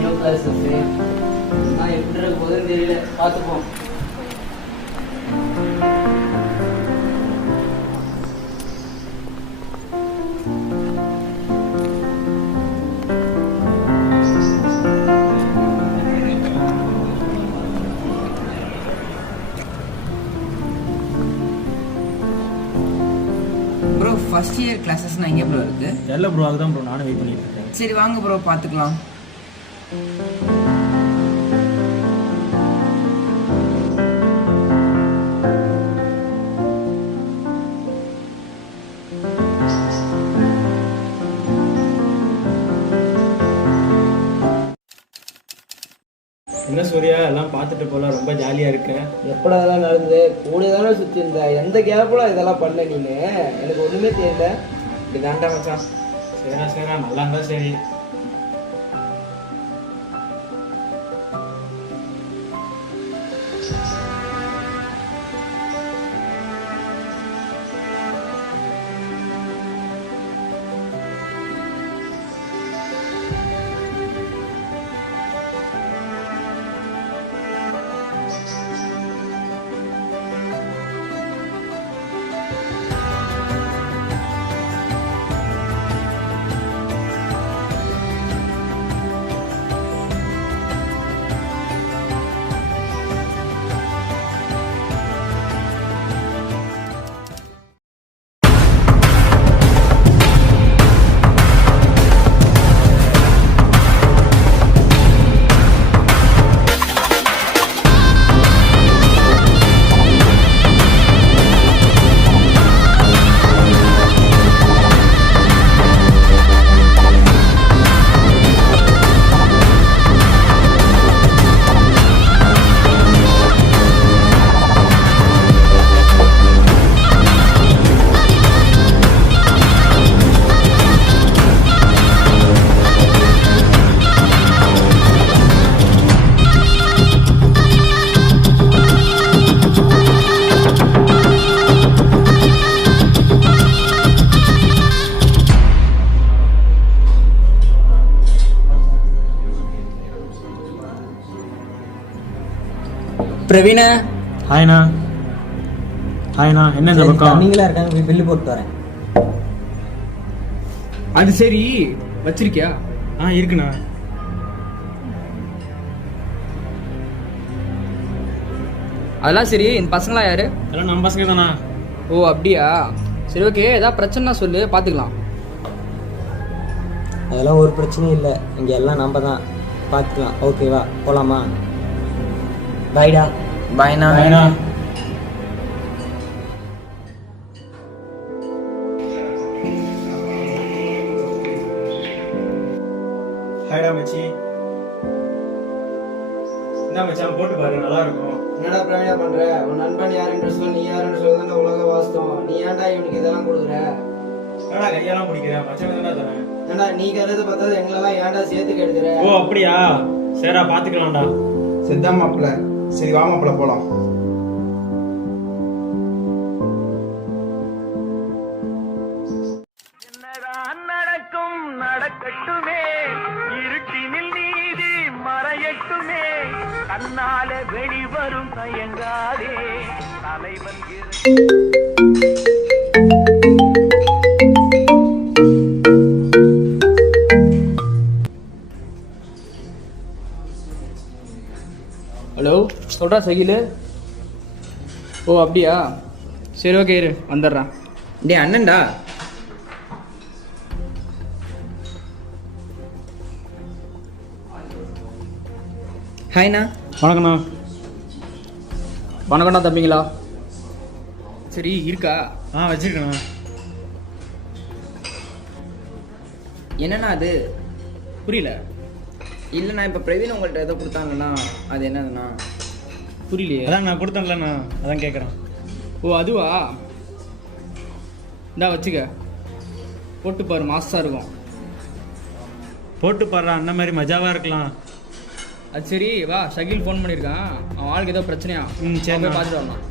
New classes நான் எப்படி இருக்க போதுன்னு தெரியல, பார்த்துப்போம். ப்ரோ ஃபர்ஸ்ட் இயர் கிளாஸஸ்னால் எங்கே ப்ரோ இருக்குது? இல்லை ப்ரோ, அதுதான் ப்ரோ நானும் வெயிட் பண்ணிட்டு இருக்கேன். சரி வாங்க ப்ரோ பார்த்துக்கலாம். என்ன சூர்யா, எல்லாம் பார்த்துட்டு போகலாம், ரொம்ப ஜாலியாக இருக்கேன். எப்படா அதெல்லாம் நடந்து கூட தானே சுற்றி இருந்த, எந்த கேப்பில் இதெல்லாம் பண்ண நீனு? எனக்கு ஒன்றுமே தெரியல. இப்படி தாண்டா மச்சான். சரிடா சரிடா, நல்லா இருந்தா சரி. பிரவீனா. ஹாய்ண்ணா. ஹாய்ண்ணா, என்ன இந்த பக்கம்? நீங்களா இருக்காங்க, போய் பில்லு போட்டு வரேன். அது சரி வச்சிருக்கியா? இருக்குண்ணா. அதெல்லாம் சரி, இந்த பசங்களாம் யாரு? எல்லாம் நம்ம பசங்க தானா? ஓ அப்படியா, சரி ஓகே. ஏதாவது பிரச்சனை சொல்லு, பார்த்துக்கலாம். அதெல்லாம் ஒரு பிரச்சனையும் இல்லை, இங்கே எல்லாம் நம்ம தான் பார்த்துக்கலாம். ஓகேவா, போகலாமா? பாய்டா. பாய்ண்ணா. ஹாய்ண்ணா. ஹாய்டா மச்சி. என்ன மச்சான், போட்டு பாரு, நல்லா இருக்கும். என்னடா பிரவீனா பண்ற? உன் நண்பன் யாருன்னு சொல்லு, நீ யாருன்னு சொல்லுதான் உலக வாஸ்தவம். நீ ஏன்டா இவனுக்கு இதெல்லாம் கொடுக்குற? என்னடா கையெல்லாம் பிடிக்கிறேன், மச்சான் தானே தரேன். ஏன்டா நீ கருது பார்த்தா எங்களெல்லாம் ஏன்டா சேர்த்து கெடுக்கிற? ஓ அப்படியா, சரிடா பார்த்துக்கலாம்டா. செத்தா மாப்பிள்ள. சரி வா மாப்பிள்ள போலாம். என்னதான் நடக்கும் நடக்கட்டுமே, இருட்டினில் நீதி மறையட்டுமே, தன்னாலே வெளிவரும் தயங்காதே தலைவன் ஹலோ, சொல்கிறா சகிலு. ஓ அப்படியா, சரி ஓகே இரு வந்துடுறேன். டே அண்ணன்டா. ஹாய்ண்ணா. வணக்கண்ணா. வணக்கம்ண்ணா தம்பிங்களா. சரி இருக்கா? வச்சிருக்கேண்ணா. என்னண்ணா அது? புரியல. இல்லைண்ணா, இப்போ பிரவீன் உங்கள்கிட்ட எதோ கொடுத்தாங்கண்ணா, அது என்னதுண்ணா? புரியலையே. அதான் நான் கொடுத்தேன்லண்ணா, அதான் கேட்குறேன். ஓ அதுவா, இந்தா வச்சுக்க, போட்டு பாரு, மாசாக இருக்கும். போட்டு பாடுறா, அந்த மாதிரி மஜாவாக இருக்கலாம். அது சரி வா, ஷகில் ஃபோன் பண்ணியிருக்கான், அவன் ஆளுக்கு ஏதோ பிரச்சனையா. சரி பார்த்துட்டு வரலாம்.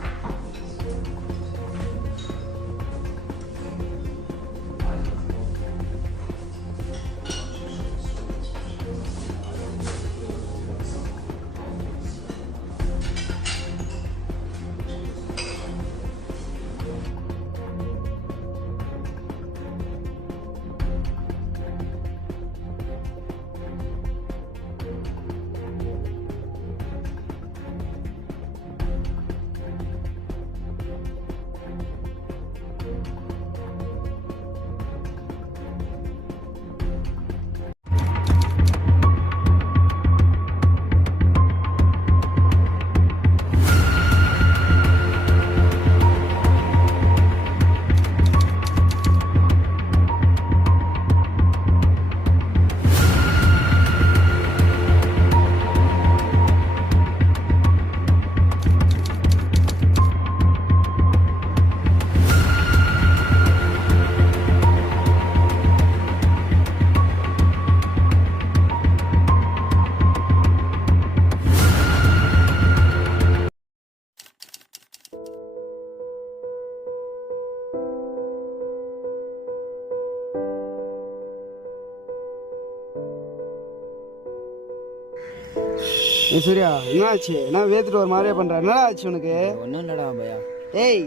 சூர்யா என்ன ஆச்சு? என்ன வேத்துட்டு ஒரு மாதிரியே பண்ற? என்னடா ஆச்சு உனக்கு? ஒன்றும் இல்லடா பையா. ஏய்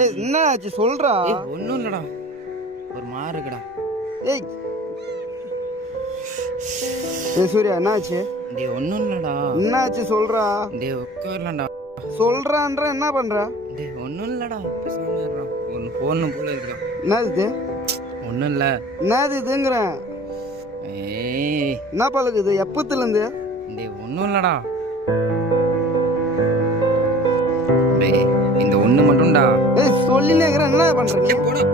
ஏய் என்ன ஆச்சு சொல்றா. ஒன்றும் இல்லடா, ஒரு மாதிரி இருக்குடா. ஏய் ஏய் சூர்யா என்ன ஆச்சு? டேய் ஒன்றும் இல்லடா. என்ன ஆச்சு சொல்றா. டேய் உட்காரலாம்டா. சொல்றான்ற என்ன பண்ற? டேய் ஒன்றும் இல்லடா, பேசுறா. ஒன்று போடணும் போல இருக்கா. என்னது இது? ஒன்றும் இல்லை. என்னது இதுங்கிறேன். ஏய் என்ன பழகுது எப்பத்துல இருந்து? டேய் ஒன்றும் இல்லடா. டேய் இந்த ஒன்று மட்டும்டா. ஏய் சொல்லினேங்கிறேன், என்ன பண்ற நீ? போடா.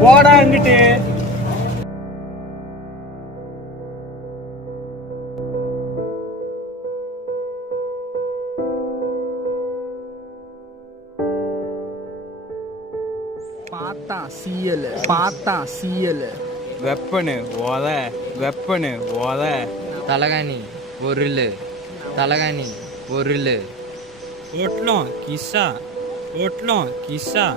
போடா எங்கிட்டு. பார்த்தா சீயல் வெப்பனு ஓத, வெப்பனு ஓத. தலகாணி பொருள், தலகாணி பொருள். ஓட்லம் கிஸ்ஸா, ஓட்லம் கிஸ்ஸா.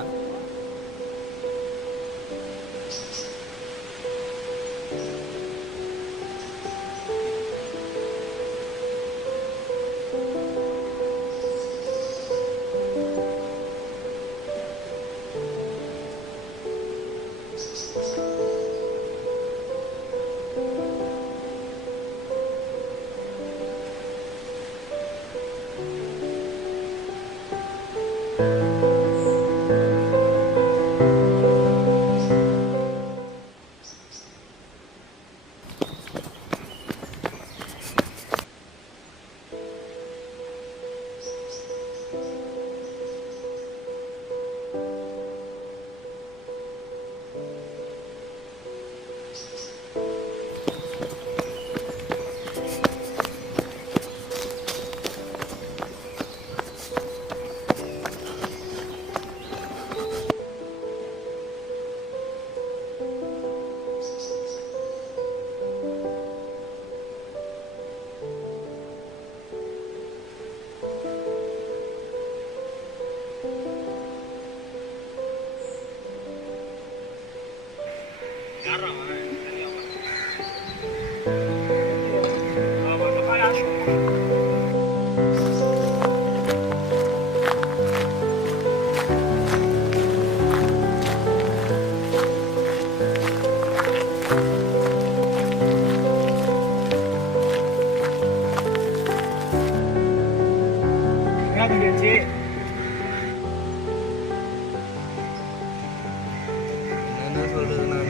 என்ன சொல்றது நான்?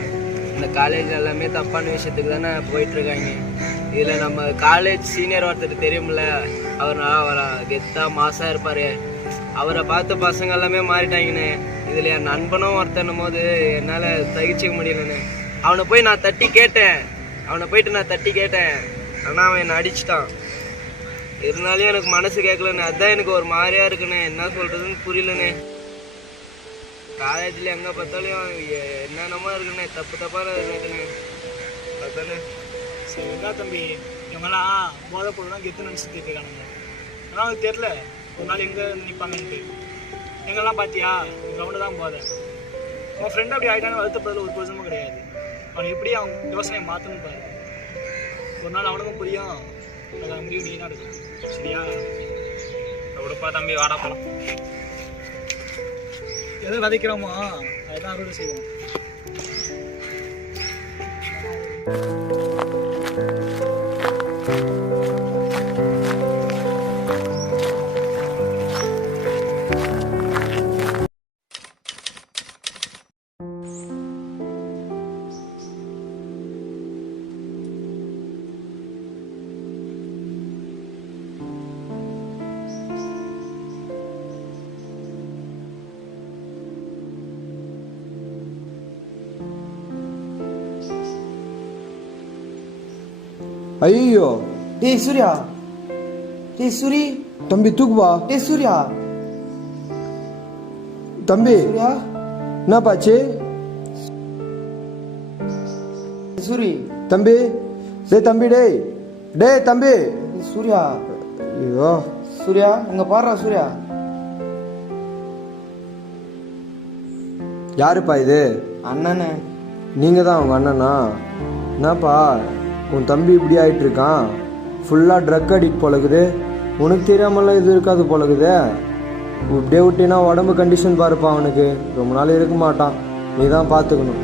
இந்த காலேஜ் எல்லாமே தப்பான விஷயத்துக்கு தானே போயிட்டு இருக்காங்க. இதுல நம்ம காலேஜ் சீனியர் ஒருத்தர் தெரியும்ல, அவர் நல்லா அவரை கெத்தா மாசா இருப்பாரு. அவரை பார்த்து பசங்க எல்லாமே மாறிட்டாங்கன்னு. இதுல என் நண்பனும் ஒருத்தனும் போது என்னால சகிச்சுக்க முடியலன்னு அவனை போயிட்டு நான் தட்டி கேட்டேன். ஆனா அவன் என்னை அடிச்சிட்டான். இருந்தாலும் எனக்கு மனசு கேட்கலன்னு. அதான் எனக்கு ஒரு மாதிரியா இருக்குண்ணே. என்ன சொல்றதுன்னு புரியலண்ணே. காலேஜ்ல எங்க பார்த்தாலும் என்னென்னமோ இருக்குண்ணே, தப்பான இருக்குண்ணே. அதானே. சரி என்ன தம்பி, இவங்கெல்லாம் போதை பொருள்லாம் கெத்து நினச்சிட்டு இருக்கானுங்க. ஆனால் அவங்களுக்கு தெரில ஒரு நாள் எங்கே நிற்பாங்கன்ட்டு. எங்கெல்லாம் பார்த்தியா கிரவுண்டு தான் போதை. உங்கள் ஃப்ரெண்டு அப்படி ஆகிட்டான்னு வருத்தப்படுறதுல ஒரு பிரச்சனமும் கிடையாது. அவனை எப்படி அவன் யோசனையை மாற்றணும்னு பாரு. ஒரு நாள் அவனுக்கும் புரியும். அதை முடிவு நீ தான் எடுக்கணும். சரியா? விடுப்பா தம்பி, வாடா போலாம். எதை விதைக்கிறோமோ அதுதான் அறுவடை செய்வோம். ஐயோ டேய் சூர்யா, டேய் சூரி, தம்பி தூக்குவா. டேய் சூர்யா, தம்பி சூர்யா, என்னப்பாச்சு சூரி, தம்பி? டேய் தம்பி, டேய் தம்பி. டேய் சூர்யா, ஐயோ சூர்யா இங்க பாருடா சூர்யா. யாருப்பா இது? அண்ணனே. நீங்கள் தான் உங்கள் அண்ணனா? என்னப்பா உன் தம்பி இப்படி ஆகிட்டு இருக்கான்? ஃபுல்லாக ட்ரக் அடிக்ட் போலக்குது. உனக்கு தெரியாமலாம் இது இருக்காது போலக்குது. இப்படியே விட்டினா உடம்பு கண்டிஷன் பாருப்பா. அவனுக்கு ரொம்ப நாள் இருக்க மாட்டான். நீ தான் பார்த்துக்கணும்.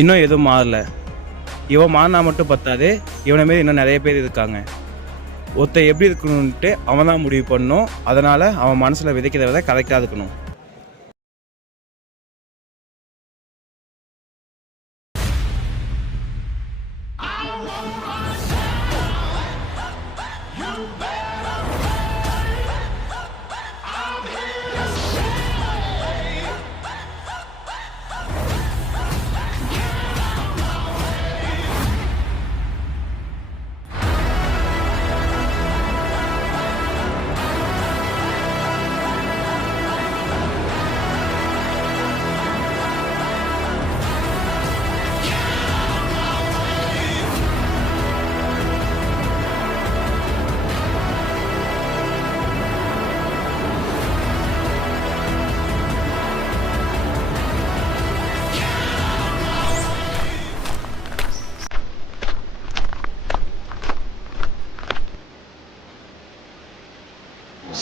இன்னும் எதுவும் மாறல. இவன் மாறினா மட்டும் பத்தாது, இவனை மாரி இன்னும் நிறைய பேர் இருக்காங்க. ஒருத்தன் எப்படி இருக்கணும்ன்ட்டு அவன் தான் முடிவு பண்ணணும். அதனால் அவன் மனசில் விதைக்கிறத விட கரெக்டாக இருக்கணும்.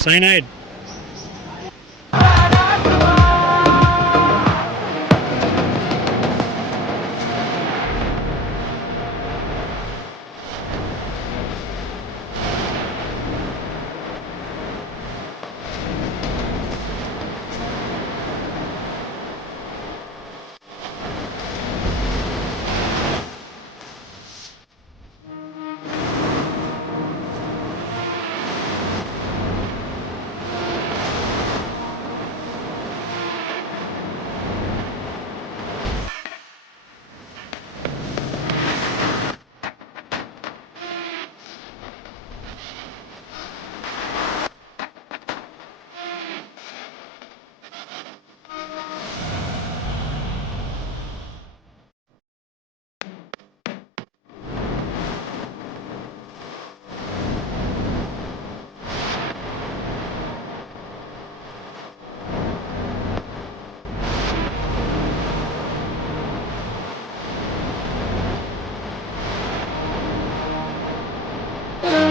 Cyanide.